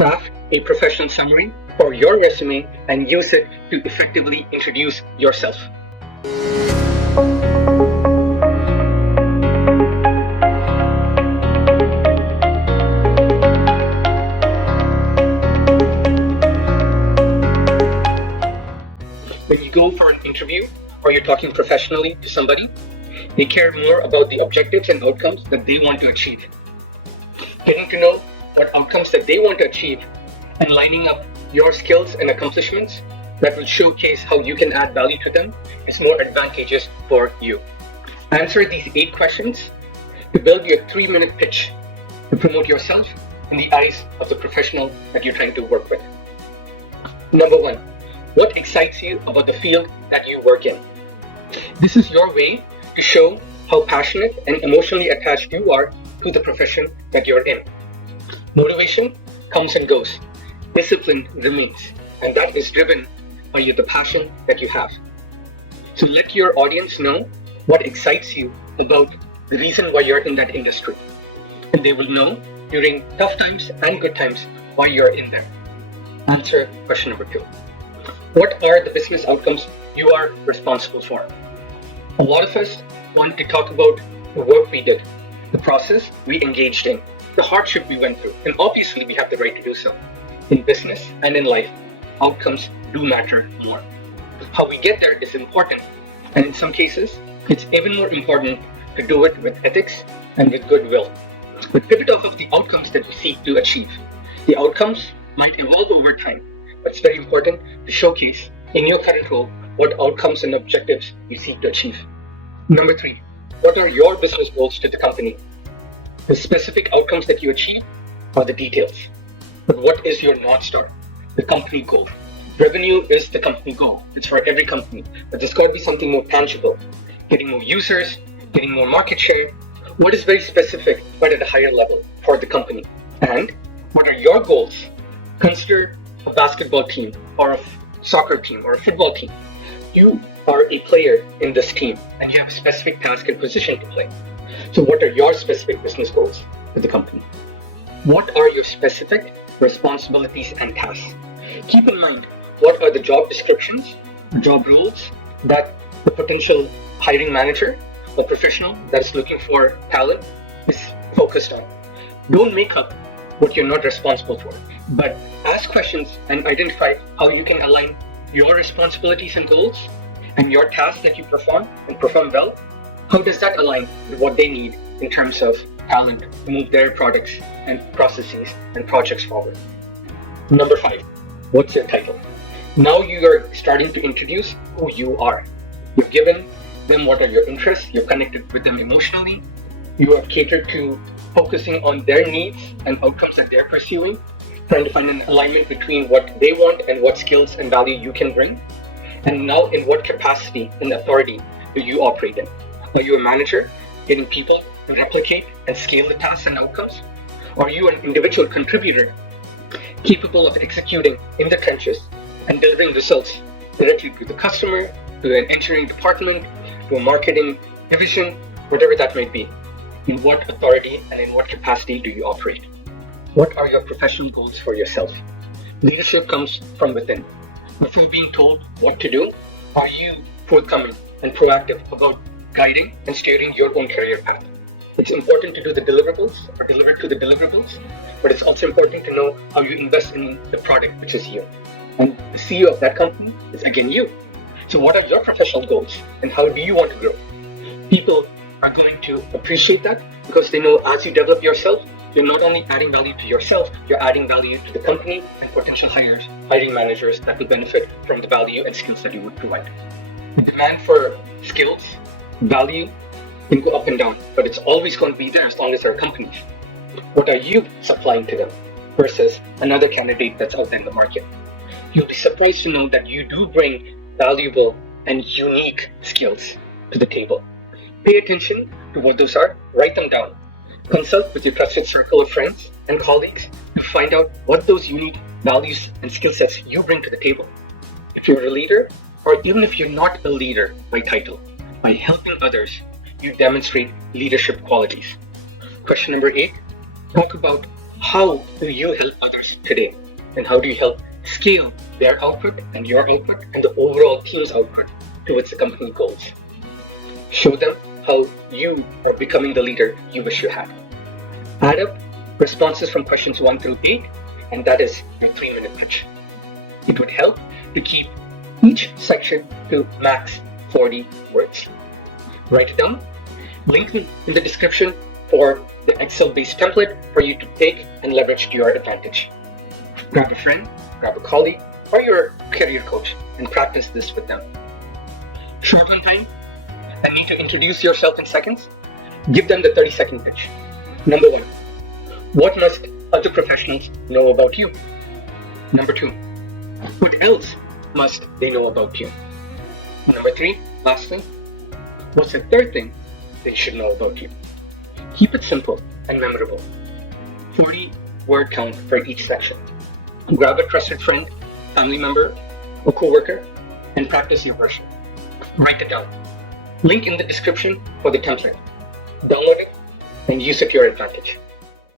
Craft a professional summary for your resume and use it to effectively introduce yourself. When you go for an interview or you're talking professionally to somebody, they care more about the objectives and outcomes that they want to achieve. Getting to know what outcomes that they want to achieve and lining up your skills and accomplishments that will showcase how you can add value to them is more advantageous for you. Answer these 8 questions to build your 3-minute pitch to promote yourself in the eyes of the professional that you're trying to work with. Number 1, what excites you about the field that you work in? This is your way to show how passionate and emotionally attached you are to the profession that you're in. Motivation comes and goes. Discipline remains, and that is driven by the passion that you have. So let your audience know what excites you about the reason why you're in that industry. And they will know during tough times and good times why you're in there. Answer question number 2. What are the business outcomes you are responsible for? A lot of us want to talk about the work we did, the process we engaged in, the hardship we went through, and obviously we have the right to do so. In business and in life, outcomes do matter more. How we get there is important, and in some cases, it's even more important to do it with ethics and with goodwill. But pivot off of the outcomes that we seek to achieve. The outcomes might evolve over time, but it's very important to showcase in your current role what outcomes and objectives you seek to achieve. Number 3, what are your business goals to the company? The specific outcomes that you achieve are the details. But what is your North Star? The company goal. Revenue is the company goal. It's for every company. But there's got to be something more tangible. Getting more users, getting more market share. What is very specific but at a higher level for the company? And what are your goals? Consider a basketball team or a soccer team or a football team. You are a player in this team and you have a specific task and position to play. So what are your specific business goals for the company? What are your specific responsibilities and tasks? Keep in mind what are the job descriptions, job roles that the potential hiring manager or professional that is looking for talent is focused on. Don't make up what you're not responsible for, but ask questions and identify how you can align your responsibilities and goals and your tasks that you perform and perform well. How does that align with what they need in terms of talent to move their products and processes and projects forward? Number 5, what's your title? Now you are starting to introduce who you are. You've given them what are your interests, you're connected with them emotionally, you are catered to focusing on their needs and outcomes that they're pursuing, trying to find an alignment between what they want and what skills and value you can bring. And now in what capacity and authority do you operate in? Are you a manager, getting people to replicate and scale the tasks and outcomes? Or are you an individual contributor, capable of executing in the trenches and delivering results directly to the customer, to an engineering department, to a marketing division, whatever that might be? In what authority and in what capacity do you operate? What are your professional goals for yourself? Leadership comes from within. Before being told what to do, are you forthcoming and proactive about guiding and steering your own career path? It's important to do the deliverables or deliver to the deliverables, but it's also important to know how you invest in the product, which is you. And the CEO of that company is again you. So what are your professional goals and how do you want to grow? People are going to appreciate that because they know as you develop yourself, you're not only adding value to yourself, you're adding value to the company and potential hiring managers that will benefit from the value and skills that you would provide. The demand for skills, value can go up and down, but it's always going to be there as long as there are companies. What are you supplying to them versus another candidate that's out there in the market? You'll be surprised to know that you do bring valuable and unique skills to the table. Pay attention to what those are, write them down. Consult with your trusted circle of friends and colleagues to find out what those unique values and skill sets you bring to the table. If you're a leader, or even if you're not a leader by title, by helping others, you demonstrate leadership qualities. Question number 8, talk about How do you help others today? And how do you help scale their output and your output and the overall team's output towards the company goals? Show them how you are becoming the leader you wish you had. Add up responses from questions 1 through 8, and that is your 3-minute pitch. It would help to keep each section to max 40 words. Write it down. Link in the description for the Excel-based template for you to take and leverage to your advantage. Grab a friend, grab a colleague, or your career coach and practice this with them. Short on time, and need to introduce yourself in seconds. Give them the 30-second pitch. Number 1, what must other professionals know about you? Number 2, what else must they know about you? Number 3, last thing, what's the third thing they should know about you? Keep it simple and memorable. 40 word count for each section. Grab a trusted friend, family member, or coworker, and practice your version. Write it down. Link in the description for the template. Download it and use it to your advantage.